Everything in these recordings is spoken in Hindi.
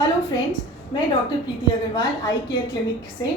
हेलो फ्रेंड्स, मैं डॉक्टर प्रीति अग्रवाल आई केयर क्लिनिक से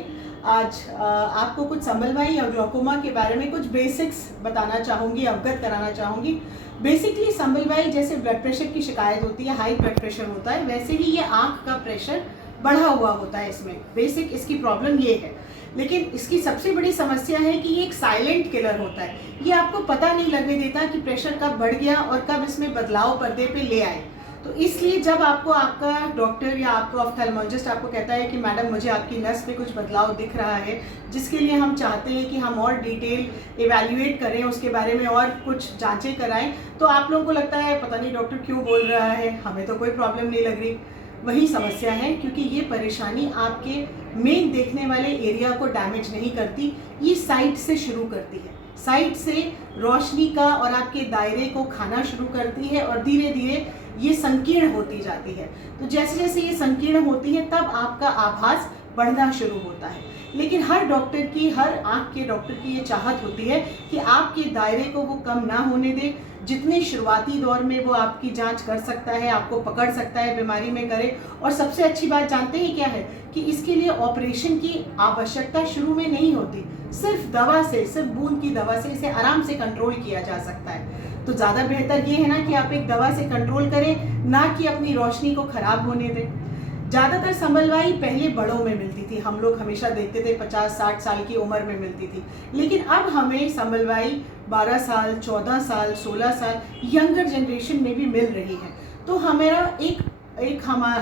आज आपको कुछ संबलवाई और ग्लोकोमा के बारे में कुछ बेसिक्स बताना चाहूँगी, अवगत कराना चाहूँगी। बेसिकली संबलवाई जैसे ब्लड प्रेशर की शिकायत होती है, हाई ब्लड प्रेशर होता है, वैसे ही ये आँख का प्रेशर बढ़ा हुआ होता है। इसमें बेसिक इसकी प्रॉब्लम ये है, लेकिन इसकी सबसे बड़ी समस्या है कि ये एक साइलेंट किलर होता है। ये आपको पता नहीं लगने देता कि प्रेशर कब बढ़ गया और कब इसमें बदलाव पर्दे पे ले आए। तो इसलिए जब आपको आपका डॉक्टर या आपका ऑफ्थेल्मोलॉजिस्ट आपको कहता है कि मैडम मुझे आपकी नस पे कुछ बदलाव दिख रहा है, जिसके लिए हम चाहते हैं कि हम और डिटेल इवैल्यूएट करें, उसके बारे में और कुछ जांचें कराएं, तो आप लोगों को लगता है पता नहीं डॉक्टर क्यों बोल रहा है, हमें तो कोई प्रॉब्लम नहीं लग रही। वही समस्या है, क्योंकि ये परेशानी आपके मेन देखने वाले एरिया को डैमेज नहीं करती, ये साइड से शुरू करती है। साइड से रोशनी का और आपके दायरे को खाना शुरू करती है और धीरे धीरे ये संकीर्ण होती जाती है। तो जैसे जैसे ये संकीर्ण होती है तब आपका आभास बढ़ना शुरू होता है। लेकिन हर डॉक्टर की, हर आँख के डॉक्टर की ये चाहत होती है कि आपके दायरे को वो कम ना होने दे। जितने शुरुआती दौर में वो आपकी जांच कर सकता है, आपको पकड़ सकता है, बीमारी में करे। और सबसे अच्छी बात जानते हैं क्या है कि इसके लिए ऑपरेशन की आवश्यकता शुरू में नहीं होती। सिर्फ दवा से, सिर्फ बूंद की दवा से इसे आराम से कंट्रोल किया जा सकता है। तो ज़्यादा बेहतर ये है ना कि आप एक दवा से कंट्रोल करें, ना कि अपनी रोशनी को खराब होने दें। ज़्यादातर संबलवाई पहले बड़ों में मिलती थी, हम लोग हमेशा देखते थे 50-60 साल की उम्र में मिलती थी। लेकिन अब हमें संबलवाई 12 साल, 14 साल, 16 साल यंगर जनरेशन में भी मिल रही है। तो हमारा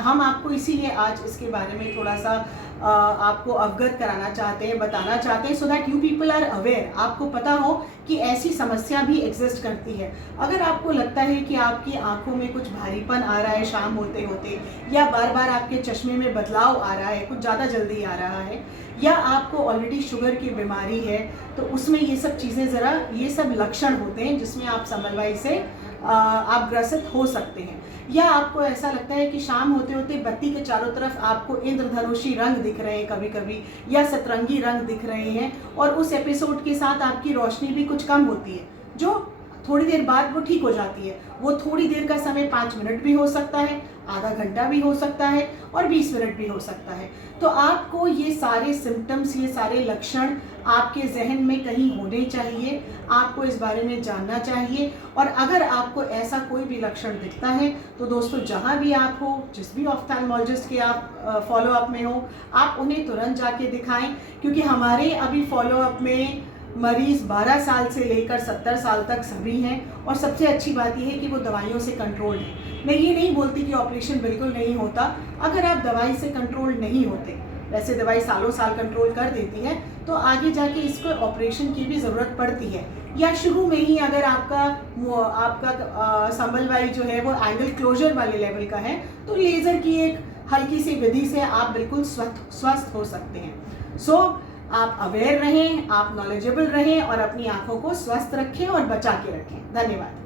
हम आपको इसीलिए आज इसके बारे में थोड़ा सा आपको अवगत कराना चाहते हैं, बताना चाहते हैं, so that you people are aware, आपको पता हो कि ऐसी समस्या भी एग्जिस्ट करती है। अगर आपको लगता है कि आपकी आंखों में कुछ भारीपन आ रहा है शाम होते होते, या बार बार आपके चश्मे में बदलाव आ रहा है, कुछ ज़्यादा जल्दी आ रहा है, या आपको ऑलरेडी शुगर की बीमारी है, तो उसमें ये सब चीज़ें ज़रा, ये सब लक्षण होते हैं जिसमें आप संबलवाई से आप ग्रसित हो सकते हैं। या आपको ऐसा लगता है कि शाम होते होते बत्ती के चारों तरफ आपको इंद्रधनुषी रंग दिख रहे हैं कभी कभी, या सतरंगी रंग दिख रहे हैं, और उस एपिसोड के साथ आपकी रोशनी भी कुछ कम होती है, जो थोड़ी देर बाद वो ठीक हो जाती है। वो थोड़ी देर का समय 5 मिनट भी हो सकता है, आधा घंटा भी हो सकता है, और 20 मिनट भी हो सकता है। तो आपको ये सारे सिम्टम्स, ये सारे लक्षण आपके जहन में कहीं होने चाहिए, आपको इस बारे में जानना चाहिए। और अगर आपको ऐसा कोई भी लक्षण दिखता है तो दोस्तों, जहाँ भी आप हो, जिस भी ऑफ्थेल्मोलॉजिस्ट के आप फॉलोअप में हो, आप उन्हें तुरंत जाके दिखाएं। क्योंकि हमारे अभी फॉलोअप में मरीज़ 12 साल से लेकर 70 साल तक सभी हैं। और सबसे अच्छी बात यह है कि वो दवाइयों से कंट्रोल्ड है। मैं ये नहीं बोलती कि ऑपरेशन बिल्कुल नहीं होता। अगर आप दवाई से कंट्रोल नहीं होते, वैसे दवाई सालों साल कंट्रोल कर देती है, तो आगे जाके इसको ऑपरेशन की भी ज़रूरत पड़ती है। या शुरू में ही अगर आपका संबलवाई जो है वो एंगल क्लोजर वाले लेवल का है, तो लेज़र की एक हल्की सी विधि से आप बिल्कुल स्वस्थ हो सकते हैं। सो आप अवेयर रहें, आप नॉलेजेबल रहें और अपनी आंखों को स्वस्थ रखें और बचा के रखें। धन्यवाद।